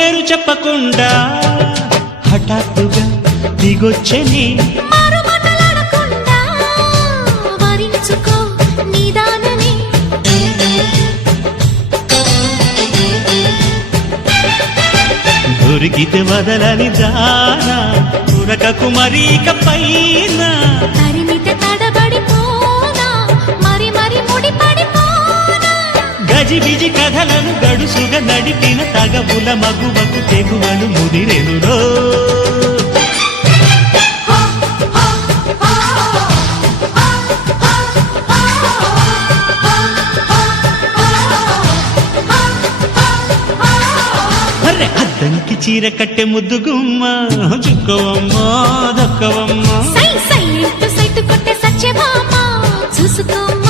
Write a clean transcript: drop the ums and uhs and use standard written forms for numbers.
పేరు చెప్పకుండా హఠాత్తుగా దిగొచ్చని దొరికితే వదలని జానా ఉరకకు మరీక పైన తరిమితే తడబడిపోనా మరి మరి ముడిపడిపోనా గజిబిజి కథలను గడుసుగా నడిపిన తగవుల మగువకు తెగువలు ముదిరెనురో అద్దంకి చీర కట్టె ముద్దుగుమ్మ చుక్కవమ్మ దక్కవమ్మ సై సై సైట్ కొట్టే సత్యభామ చూసుకోమ్మ